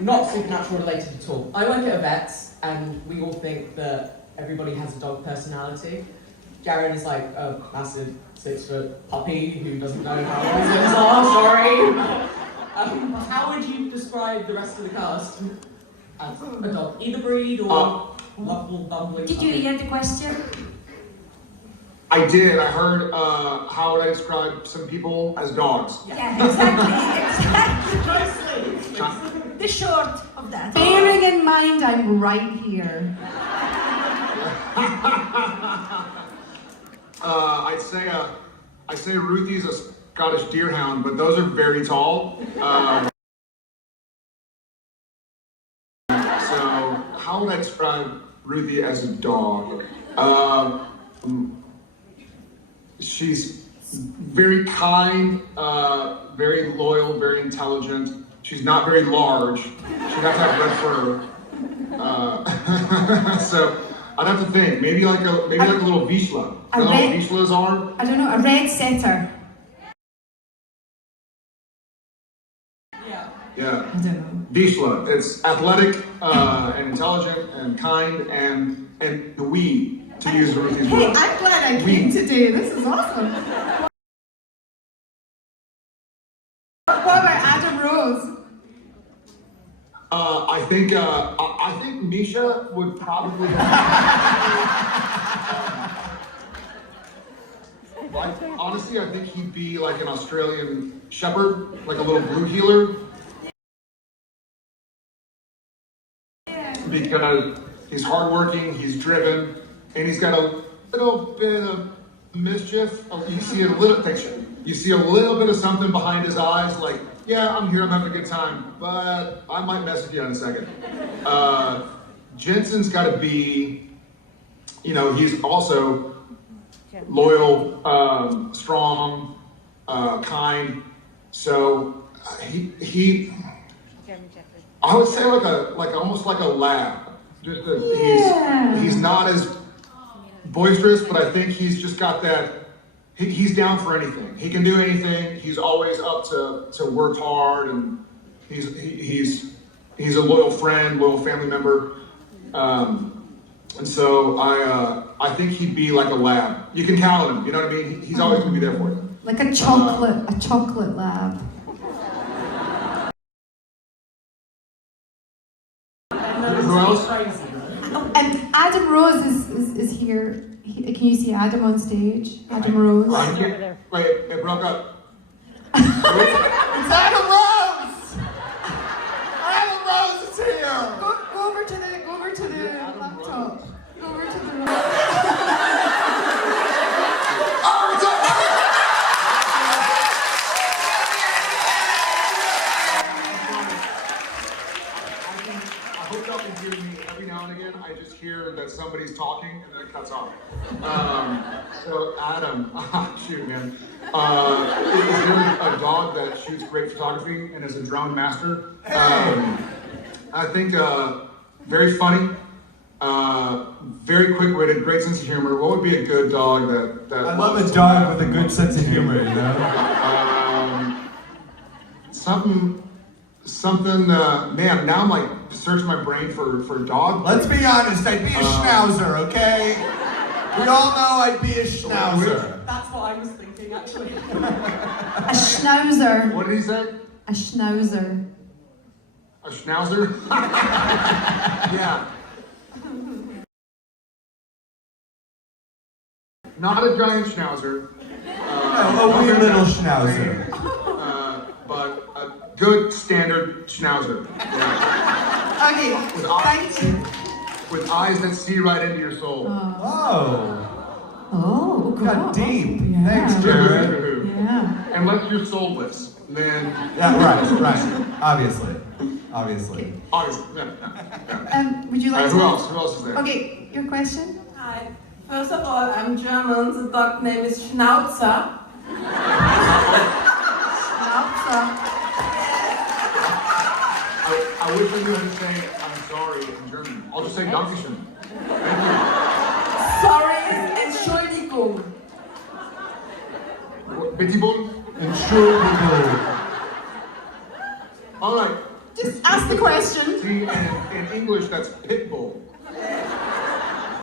not supernatural related at all. I work at a vet's, and we all think that everybody has a dog personality. Jared is like a massive 6-foot puppy who doesn't know how reasons are, sorry. How would you describe the rest of the cast as a dog? Either breed or lovable, bumbling. Did you get the question? I did. I heard how would I describe some people as dogs? Yeah, exactly. The short of that. Bearing in mind I'm right here. I'd say Ruthie's a Scottish deerhound, but those are very tall. So how would I describe Ruthie as a dog? She's very kind, very loyal, very intelligent. She's not very large. She'd have to have red fur. So I'd have to think. Maybe like a little Vizsla. You know what Vizslas are? I don't know, a red setter. Yeah. I don't know. Vizsla. It's athletic and intelligent and kind and wee, to use Ruthie's word. Hey, I'm glad I came today. This is awesome. What about Adam Rose? I think Misha would probably. Honestly, I think he'd be like an Australian shepherd, like a little blue heeler. Because he's hardworking, he's driven, and he's got a little bit of mischief. You see a little picture. You see a little bit of something behind his eyes, like, yeah, I'm here, I'm having a good time, but I might mess with you in a second. Jensen's got to be, you know, he's also loyal, strong, kind. So he I would say almost like a lab. Just he's not as boisterous, but I think he's just got that. He's down for anything. He can do anything. He's always up to work hard, and he's a loyal friend, loyal family member. And so I think he'd be like a lab. You can count on him. You know what I mean? He's always gonna be there for you. Like a chocolate lab. Who else? And Adam Rose is here. Can you see Adam on stage? Adam Rose. Wait, it broke up. It's Adam Rose! Adam Rose is here! Go over to the laptop. Go over to the I hope y'all can hear me every now and again. I just hear that somebody's talking and then it cuts off. So Adam, shoot man. Is there a dog that shoots great photography and is a drone master? I think very funny, very quick-witted, great sense of humor. What would be a good dog that I love a dog with a good sense of humor, you know? Something, man, now I'm like searching my brain for a dog. Let's be honest, I'd be a schnauzer, okay? We all know I'd be a schnauzer. That's what I was thinking, actually. A schnauzer. What did he say? A schnauzer. A schnauzer? Yeah. Not a giant schnauzer. No, a wee little schnauzer. But a good standard schnauzer. Yeah. Okay, thank you. With eyes that see right into your soul. Oh, Got deep. Yeah. Thanks, Jared. Yeah. Unless you're soulless, then. Yeah, right. Obviously. Obviously. Yeah. Would you like Who to? else? Who else is there? Okay, your question? Hi. First of all, I'm German. The dog name is Schnauzer. Schnauzer. I wish I knew how to say I'm sorry in German. I'll just say Dankeschön. Thank you. Sorry, Entschuldigung. Bitte bun? Entschuldigung. All right. Just ask the question. See, in English, that's pit bull.